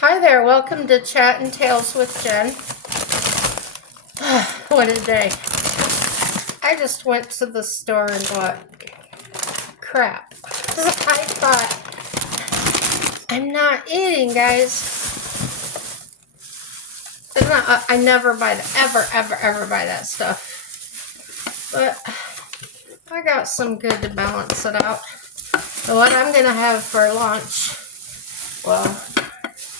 Hi there, welcome to Chat and Tales with Jen. What a day. I just went to the store and bought crap. I thought, I'm not eating, guys. I never buy that, ever buy that stuff. But I got some good to balance it out. So what I'm going to have for lunch, well,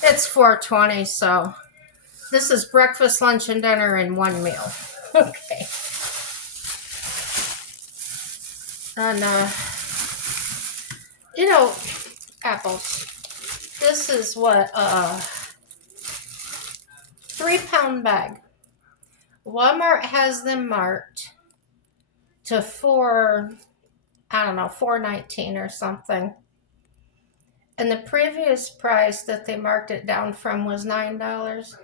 it's 4:20, so this is breakfast, lunch, and dinner in one meal. Okay. And, apples. This is what, 3-pound bag. Walmart has them marked to $4.19 or something. And the previous price that they marked it down from was $9.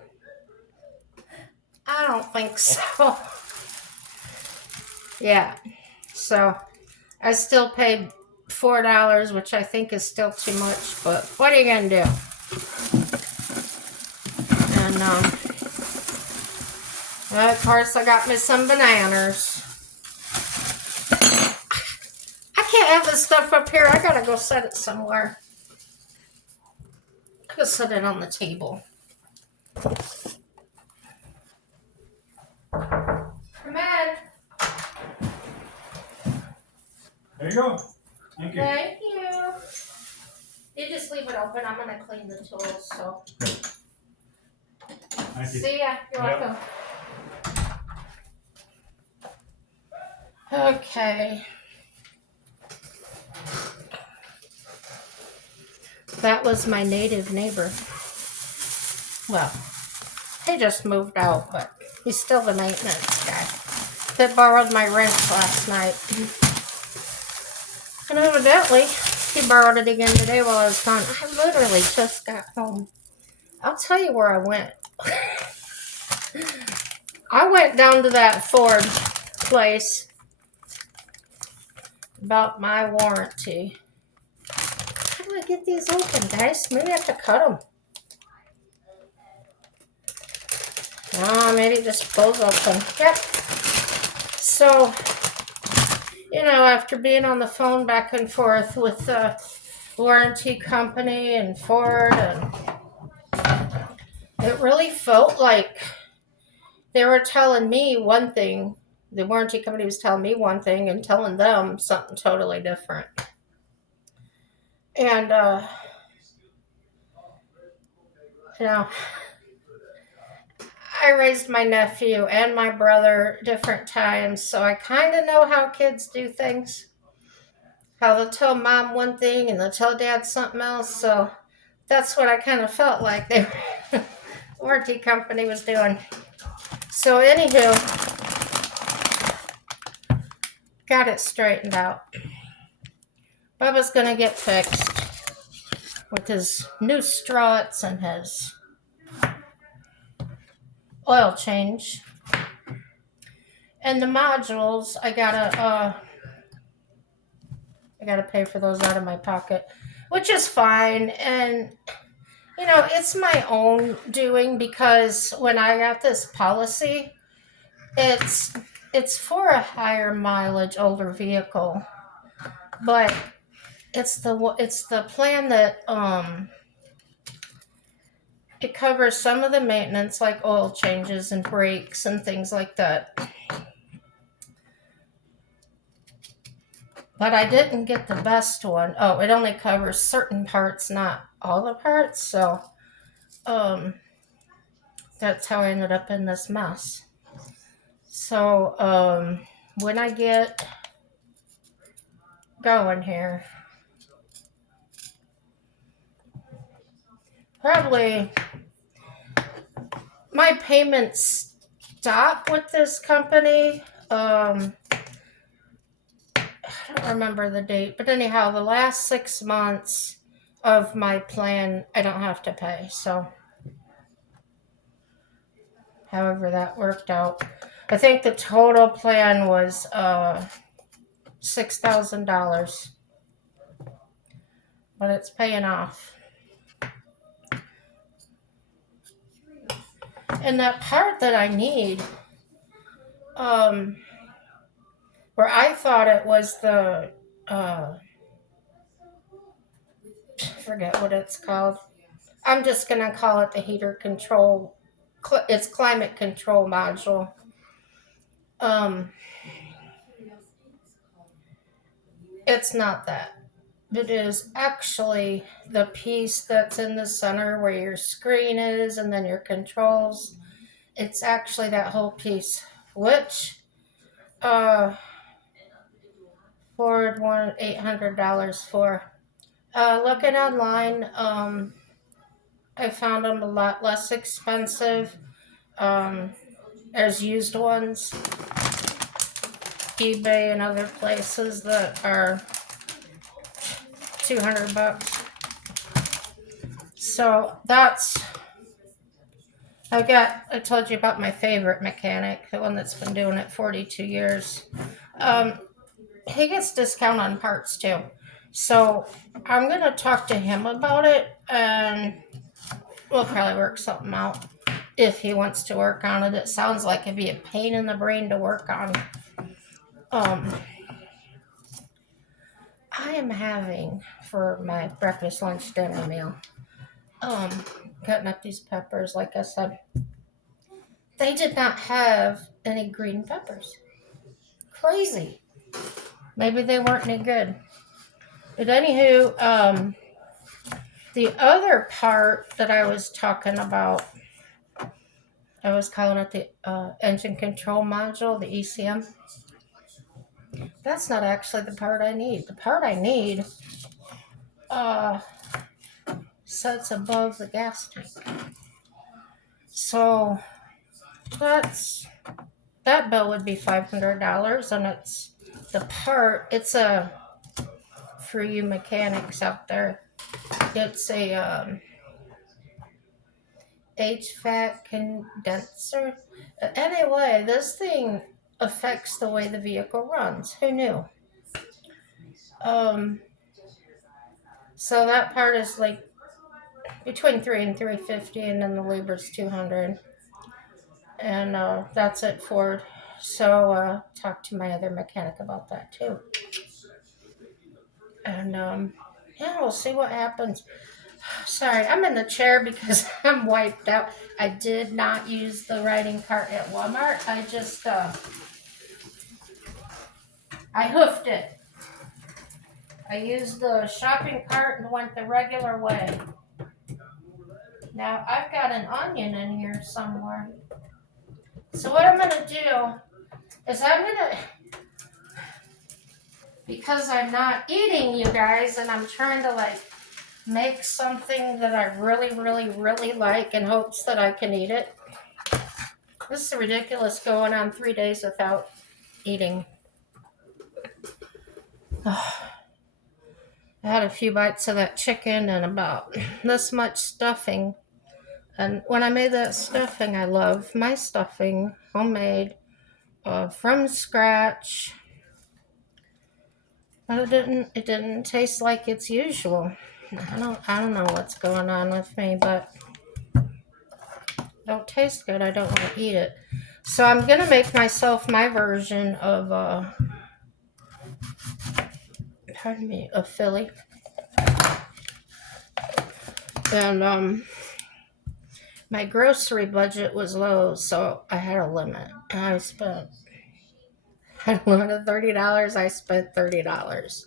I don't think so. Yeah. So I still paid $4, which I think is still too much, but what are you gonna do? And of course I got me some bananas. I can't have this stuff up here. I gotta go set it somewhere. I gotta set it on the table. Come in. There you go. Thank you. Thank you. You just leave it open. I'm gonna clean the tools. So. Thank you. See ya. You're Yep. welcome. Okay. That was my native neighbor. Well, he just moved out, but he's still the maintenance guy that borrowed my wrench last night. And evidently, he borrowed it again today while I was gone. I literally just got home. I'll tell you where I went. I went down to that Ford place about my warranty. How do I get these open, guys? Maybe I have to cut them. Maybe just close open. Yep. So, after being on the phone back and forth with the warranty company and Ford, and it really felt like they were telling me one thing. The warranty company was telling me one thing and telling them something totally different. And, I raised my nephew and my brother different times, so I kind of know how kids do things. How they'll tell mom one thing and they'll tell dad something else. So that's what I kind of felt like the warranty company was doing. So anywho, got it straightened out. Bubba's going to get fixed with his new struts and his oil change. And the modules, I gotta pay for those out of my pocket, which is fine. And it's my own doing, because when I got this policy, it's for a higher mileage, older vehicle, but it's the plan that it covers some of the maintenance, like oil changes and brakes and things like that. But I didn't get the best one. Oh, it only covers certain parts, not all the parts. So, that's how I ended up in this mess. So, when I get going here, probably my payments stop with this company. I don't remember the date, but anyhow, the last 6 months of my plan, I don't have to pay. So, however that worked out. I think the total plan was $6,000, but it's paying off. And that part that I need, where I thought it was the, I forget what it's called. I'm just going to call it the heater control. It's climate control module. It's not that. It is actually the piece that's in the center where your screen is and then your controls. It's actually that whole piece, which Ford wanted $800 for. Looking online, I found them a lot less expensive. There's used ones, eBay and other places that are $200. So that's, I told you about my favorite mechanic, the one that's been doing it 42 years. He gets discount on parts too. So I'm going to talk to him about it and we'll probably work something out if he wants to work on it. It sounds like it'd be a pain in the brain to work on. I am having for my breakfast, lunch, dinner meal, cutting up these peppers. Like I said, they did not have any green peppers. Crazy. Maybe they weren't any good. But anywho, the other part that I was talking about, I was calling it the engine control module, the ECM. That's not actually the part I need. The part I need sits above the gas tank. So that bill would be $500, and it's the part. It's for you mechanics out there. It's a HVAC condenser. Anyway, this thing affects the way the vehicle runs. Who knew? So that part is like between $300 and $350, and then the labor's $200, and that's at Ford. So talk to my other mechanic about that too. And yeah, we'll see what happens. Sorry, I'm in the chair because I'm wiped out. I did not use the riding cart at Walmart. I just I hoofed it. I used the shopping cart and went the regular way. Now I've got an onion in here somewhere. So what I'm gonna do is because I'm not eating, you guys, and I'm trying to like make something that I really, really, really like in hopes that I can eat it. This is ridiculous going on 3 days without eating. I had a few bites of that chicken and about this much stuffing. And when I made that stuffing, I love my stuffing, homemade, from scratch. But it didn't taste like its usual. I don't know what's going on with me, but it don't taste good. I don't want to eat it. So I'm gonna make myself my version of of Philly. And my grocery budget was low, so I had a limit. And I had a limit of $30. I spent $30,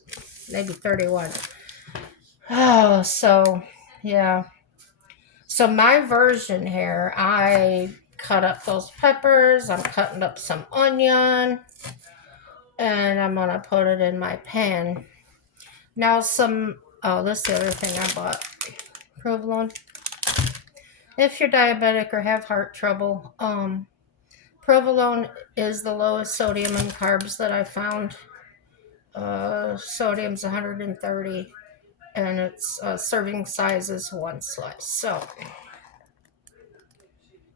maybe $31. Oh, so yeah. So my version here, I cut up those peppers. I'm cutting up some onion, and I'm gonna put it in my pan. Now this is the other thing I bought. Provolone. If you're diabetic or have heart trouble, provolone is the lowest sodium and carbs that I found. Sodium's 130, and its serving size is 1 slice. So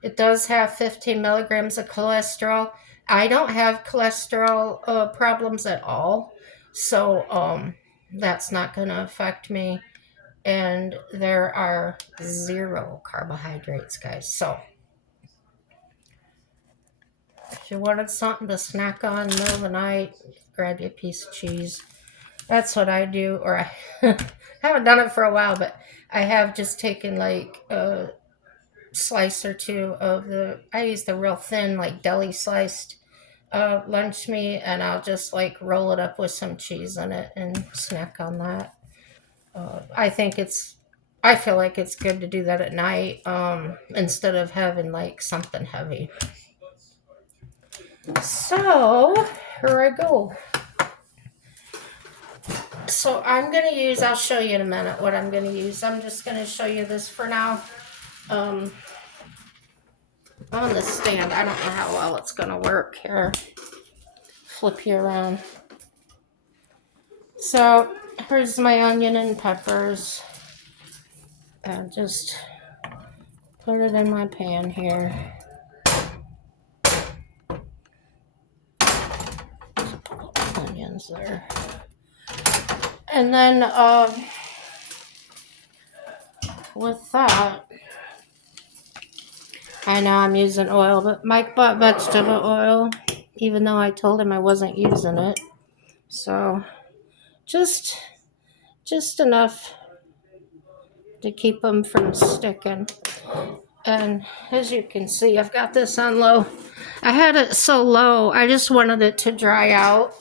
it does have 15 milligrams of cholesterol. I don't have cholesterol problems at all, so that's not going to affect me. And there are 0 carbohydrates, guys. So If you wanted something to snack on in the middle of the night, grab you a piece of cheese. That's what I do. Or I haven't done it for a while, but I have just taken like a slice or two of I use the real thin, like deli sliced lunch meat, and I'll just like roll it up with some cheese in it and snack on that. I feel like it's good to do that at night instead of having like something heavy. So here I go. So I'll show you in a minute what I'm going to use. I'm just going to show you this for now. On the stand, I don't know how well it's going to work here. Flip you around. So here's my onion and peppers. And just put it in my pan here. Onions there. And then with that, I know I'm using oil, but Mike bought vegetable oil, even though I told him I wasn't using it. So just enough to keep them from sticking. And as you can see, I've got this on low. I had it so low, I just wanted it to dry out.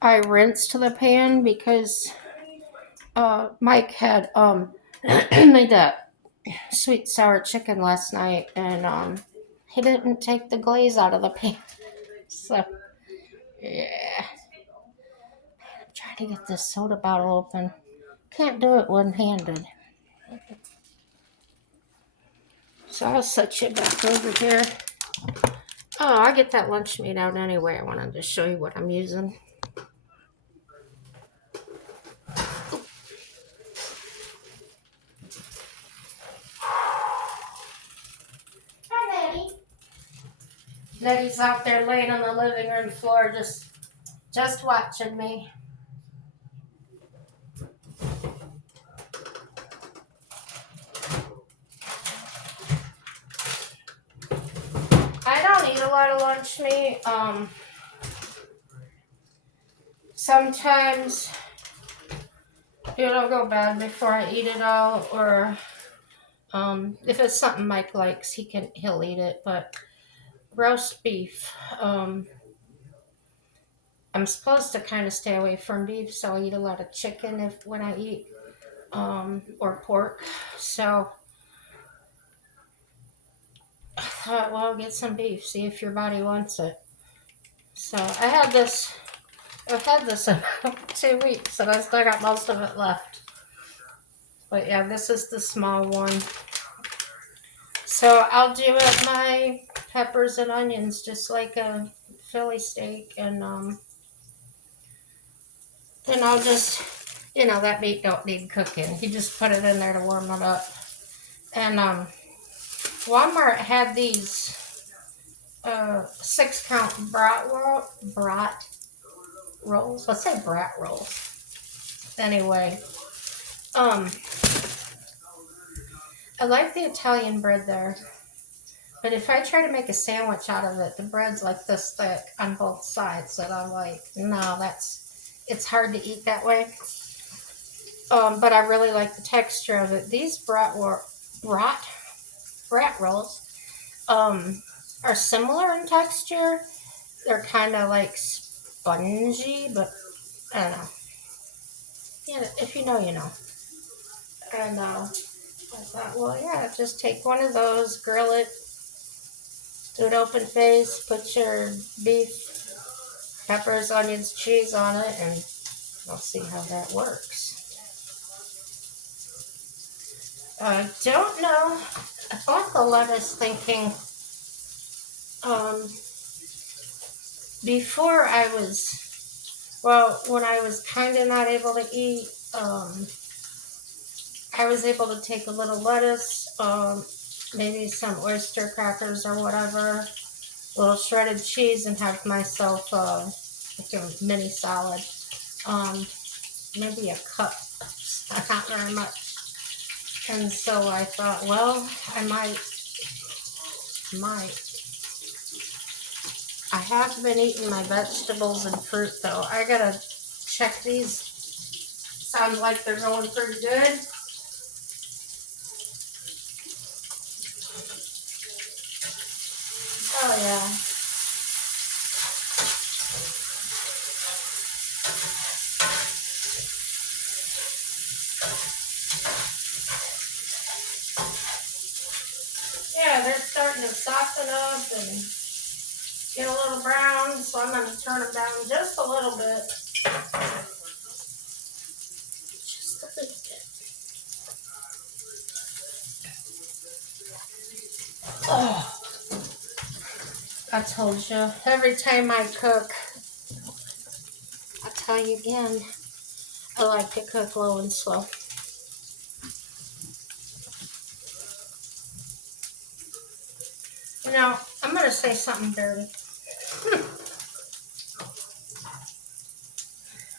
I rinsed the pan because Mike had made that sweet sour chicken last night, and he didn't take the glaze out of the pan. So yeah, I'm trying to get this soda bottle open. Can't do it one-handed. So I'll set you back over here. Oh, I'll get that lunch meat out anyway. I wanted to show you what I'm using. Hi, Nettie. Nettie's out there laying on the living room floor just watching me. I don't eat a lot of lunch meat. Sometimes it'll go bad before I eat it all, or if it's something Mike likes, he'll eat it. But roast beef, I'm supposed to kind of stay away from beef, so I eat a lot of chicken when I eat, or pork. So I thought, well, I'll get some beef, see if your body wants it. So I've had this about 2 weeks, and I still got most of it left. But yeah, this is the small one. So I'll do it my peppers and onions just like a Philly steak, and then I'll just, that meat don't need cooking. You just put it in there to warm it up. And Walmart had these 6-count brat rolls. Let's say brat rolls. Anyway, I like the Italian bread there. But if I try to make a sandwich out of it, the bread's like this thick on both sides. And I'm like, no, it's hard to eat that way. But I really like the texture of it. These brat rolls are similar in texture. They're kind of like spongy, but I don't know. Yeah, if you know, you know. And I thought, well, yeah, just take one of those, grill it, do it open face, put your beef, peppers, onions, cheese on it, and we'll see how that works. I don't know. Uncle Levis thinking, before when I was kind of not able to eat, I was able to take a little lettuce, maybe some oyster crackers or whatever, a little shredded cheese, and have myself like a mini salad. Maybe a cup, not very much. And so I thought, well, I might I have been eating my vegetables and fruit though. I gotta check these. Sounds like they're going pretty good. Oh yeah. Yeah, they're starting to soften up and get a little brown, so I'm going to turn them down just a little bit. Just a little bit. Oh, I told you, every time I cook, I'll tell you again, I like to cook low and slow. You know, I'm going to say something dirty.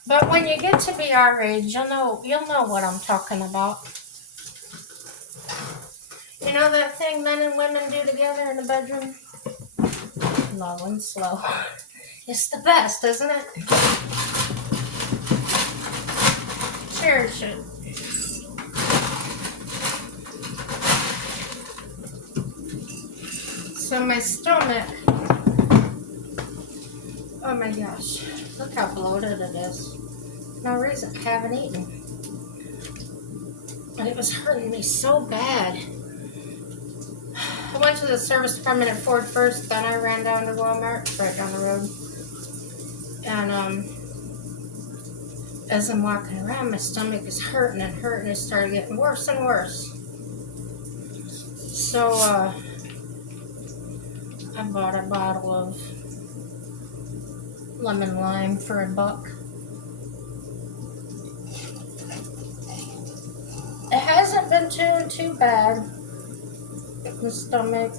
But when you get to be our age, you'll know what I'm talking about. You know that thing men and women do together in the bedroom? Low and slow. It's the best, isn't it? Cherish it. So my stomach, oh my gosh, look how bloated it is. No reason I haven't eaten. And it was hurting me so bad. I went to the service department at Ford first, then I ran down to Walmart, right down the road. And as I'm walking around, my stomach is hurting and hurting. It started getting worse and worse. So I bought a bottle of lemon lime for $1. It hasn't been too bad. The stomach,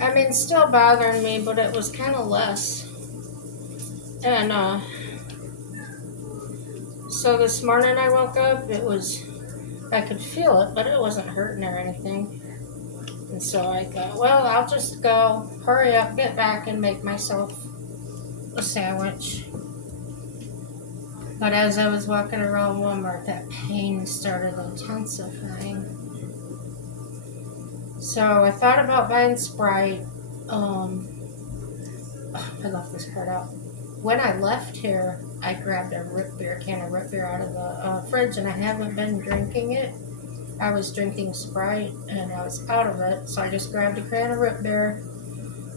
I mean, still bothering me, but it was kind of less. And so this morning I woke up, I could feel it, but it wasn't hurting or anything. And so I thought, well, I'll just go, hurry up, get back, and make myself a sandwich. But as I was walking around Walmart, that pain started intensifying. So I thought about buying Sprite. I left this part out. When I left here, I grabbed a can of root beer out of the fridge, and I haven't been drinking it. I was drinking Sprite, and I was out of it, so I just grabbed a can of root beer,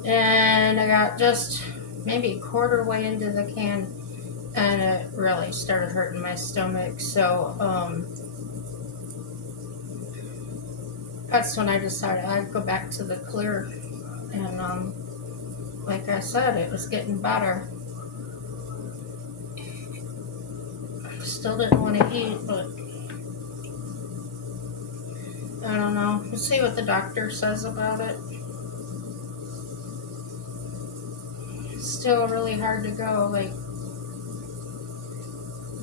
and I got just maybe a quarter way into the can, and it really started hurting my stomach. So that's when I decided I'd go back to the clear, and like I said, it was getting better. Still didn't want to eat, but I don't know. We'll see what the doctor says about it. Still really hard to go, like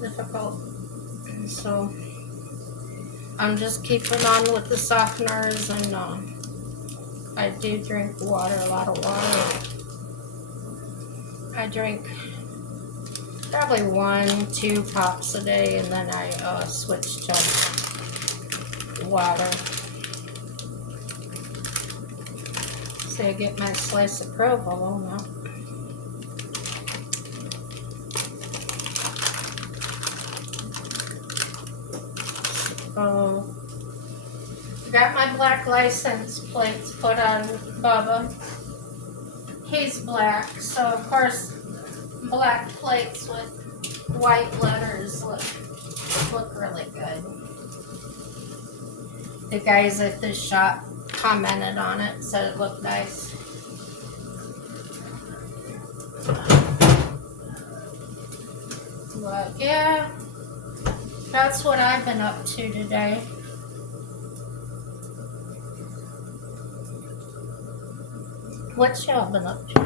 difficult. So I'm just keeping on with the softeners, and I do drink water, a lot of water. I drink probably 1-2 pops a day, and then I switch to water. So I get my slice of provolone now. Got my black license plates put on Bubba. He's black, so of course black plates with white letters look really good. The guys at the shop commented on it, said it looked nice. But yeah, that's what I've been up to today. What y'all been up to?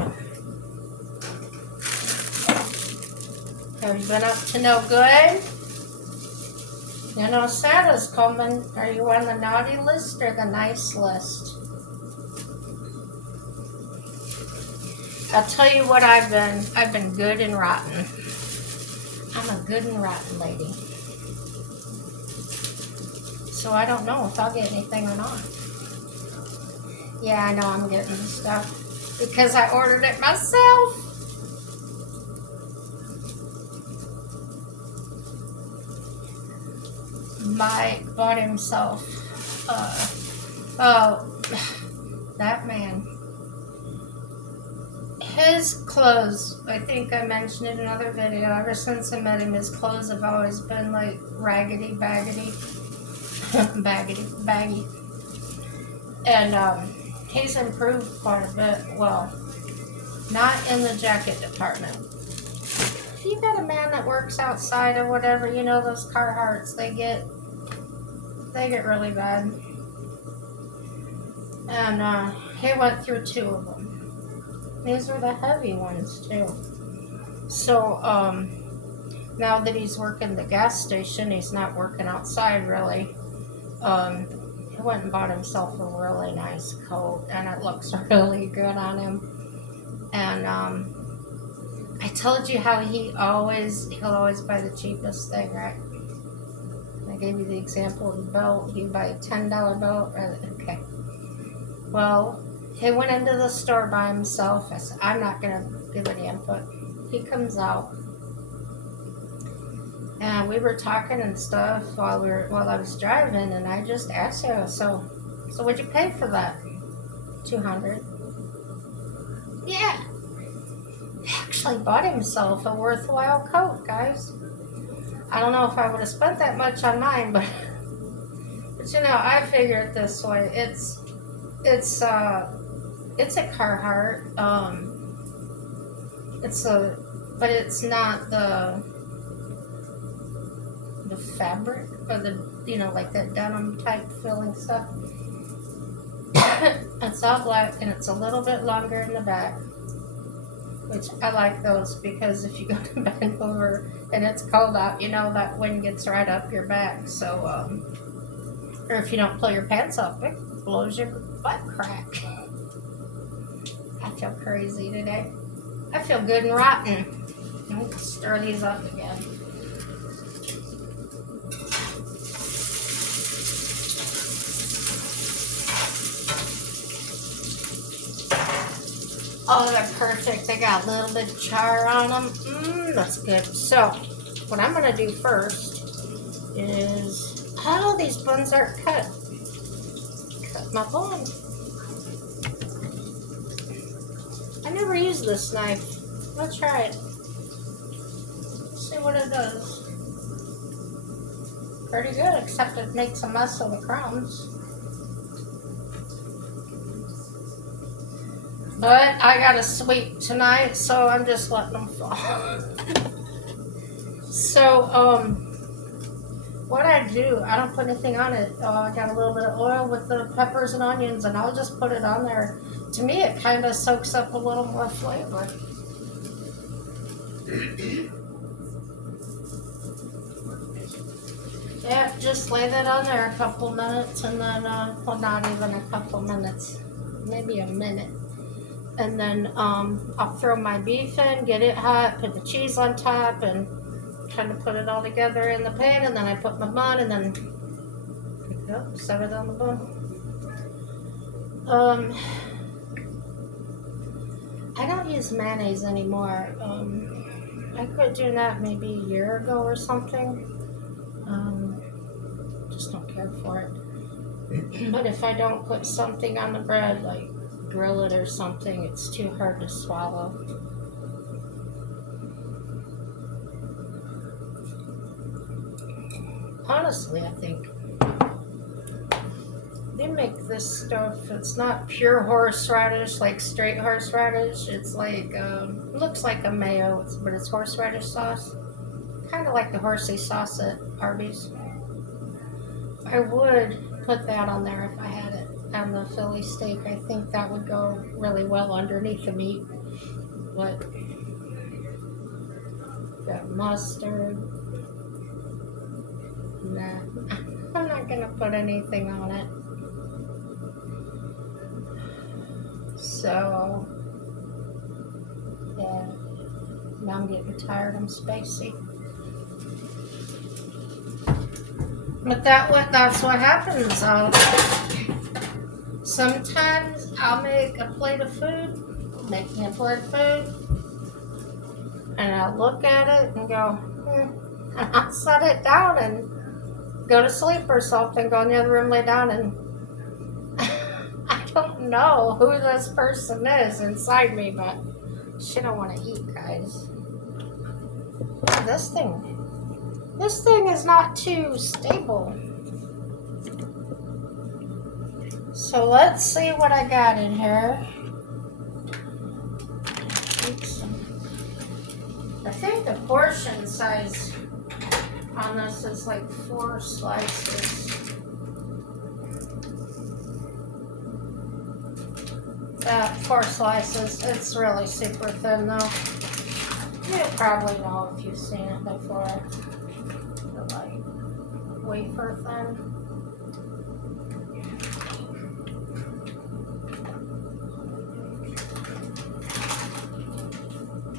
Have you been up to no good? You know, Santa's coming. Are you on the naughty list or the nice list? I'll tell you what I've been good and rotten. I'm a good and rotten lady. So I don't know if I'll get anything or not. Yeah, I know I'm getting the stuff because I ordered it myself. Mike bought himself, that man. His clothes, I think I mentioned in another video, ever since I met him, his clothes have always been like raggedy, baggy. And he's improved quite a bit. Well, not in the jacket department. If you got a man that works outside or whatever, you know those Carhartts, they get really bad. And he went through 2 of them. These are the heavy ones too. So now that he's working the gas station, he's not working outside really. He went and bought himself a really nice coat, and it looks really good on him. And I told you how he'll always buy the cheapest thing, right? I gave you the example of the belt. He'd buy a $10 belt. Okay. Well, he went into the store by himself. I said, I'm not going to give any input. He comes out. And we were talking and stuff while I was driving, and I just asked her, so what'd you pay for that? $200. Yeah. He actually bought himself a worthwhile coat, guys. I don't know if I would have spent that much on mine, but you know, I figure it this way. It's a Carhartt. But it's not the fabric or like that denim type feeling stuff. It's all black and it's a little bit longer in the back, which I like those because if you go to bend over and it's cold out, you know that wind gets right up your back. So, or if you don't pull your pants up, it blows your butt crack. I feel crazy today. I feel good and rotten. Let's stir these up again. Oh, they're perfect. They got a little bit of char on them. That's good. So, what I'm going to do first is... Oh, these buns aren't cut. Cut my bun. I never used this knife. Let's try it. See what it does. Pretty good, except it makes a mess of the crumbs. But I got a sweep tonight, so I'm just letting them fall. So, what I do, I don't put anything on it. I got a little bit of oil with the peppers and onions, and I'll just put it on there. To me, it kind of soaks up a little more flavor. Yeah, just lay that on there a couple minutes, and then, well, not even a couple minutes, maybe a minute. And then I'll throw my beef in, get it hot, put the cheese on top, and kind of put it all together in the pan. And then I put my bun, and then pick it up, set it on the bun. I don't use mayonnaise anymore. I quit doing that maybe a year ago or something. Just don't care for it. But if I don't put something on the bread, like grill it or something, it's too hard to swallow. Honestly, I think they make this stuff, it's not pure horseradish, like straight horseradish. It's like, it looks like a mayo, but it's horseradish sauce. Kind of like the horsey sauce at Arby's. I would put that on there if I had it on the Philly steak. I think that would go really well underneath the meat. But got mustard. Nah, I'm not gonna put anything on it. So Now I'm getting tired. I'm spacey. But that's what happens. Sometimes I'll make a plate of food, make me a plate of food, and I'll look at it and go, and I'll set it down and go to sleep or something, go in the other room, lay down, and I don't know who this person is inside me, but she don't want to eat, guys. This thing is not too stable. So let's see what I got in here. Oops. I think the portion size on this is like 4 slices. Yeah, 4 slices. It's really super thin though. You probably know if you've seen it before. The like wafer thin.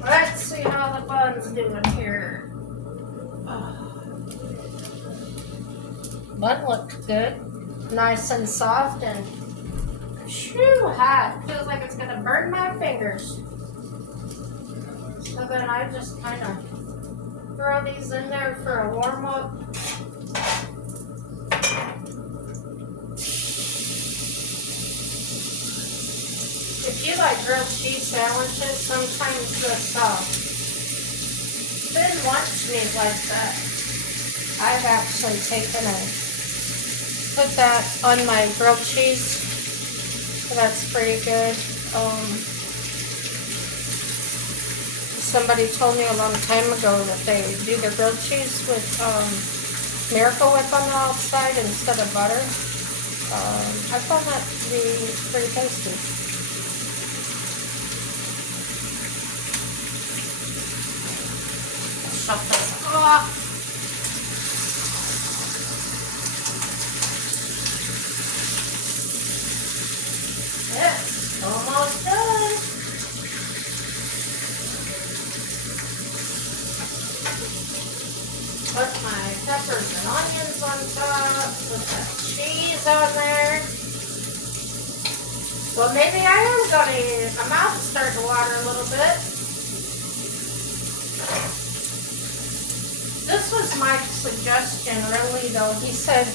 Let's see how the bun's doing here. Bun looks good. Nice and soft and shoo hot. Feels like it's gonna burn my fingers. So then I just kind of throw these in there for a warm up. If you like grilled cheese sandwiches, sometimes this thin lunch meat like that, I've actually taken and put that on my grilled cheese. So that's pretty good. Somebody told me a long time ago that they do their grilled cheese with Miracle Whip on the outside instead of butter. I found that to be pretty tasty. Shut this off. It's almost done. Put my peppers and onions on top. Put that cheese on there. Well, maybe I am gonna. My mouth is starting to water a little bit. This was Mike's suggestion, really, though. He said,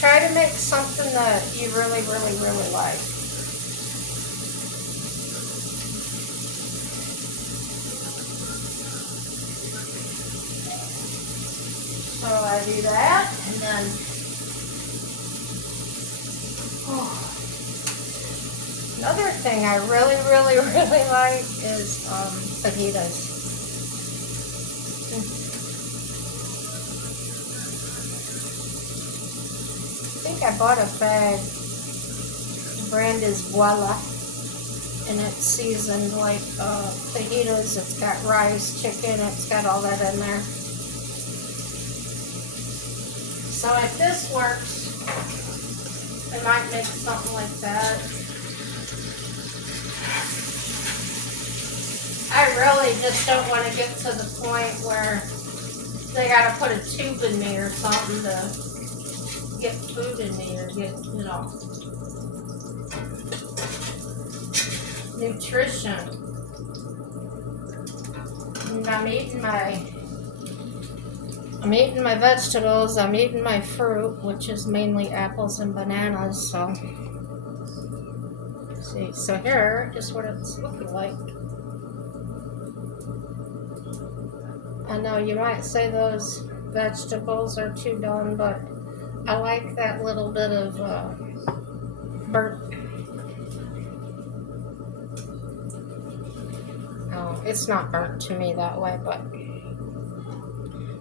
try to make something that you really, really, really like. So I do that, and then, another thing I really, really, really like is fajitas. I think I bought a bag. The brand is Voila, and it's seasoned like fajitas. It's got rice, chicken, it's got all that in there. So if this works, I might make something like that. I really just don't want to get to the point where they gotta put a tube in me or something to get food in me or get, nutrition. And I'm eating my vegetables, I'm eating my fruit, which is mainly apples and bananas, so. Let's see, so here is what it's looking like. I know you might say those vegetables are too done, but I like that little bit of burnt. Oh, it's not burnt to me that way, but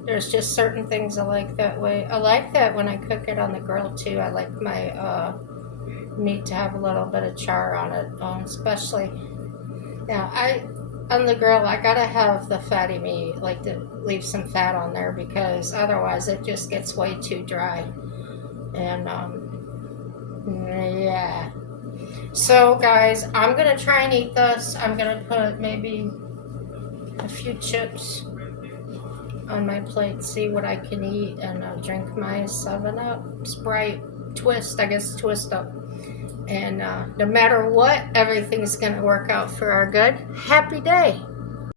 there's just certain things I like that way. I like that when I cook it on the grill too. I like my meat to have a little bit of char on it, especially. Now, on the grill, I gotta have the fatty meat, like to leave some fat on there because otherwise it just gets way too dry. And yeah. So guys, I'm gonna try and eat this. I'm gonna put maybe a few chips on my plate, see what I can eat, and drink my 7-Up, Sprite, Twist, I guess Twist Up. And no matter what, everything's going to work out for our good. Happy day.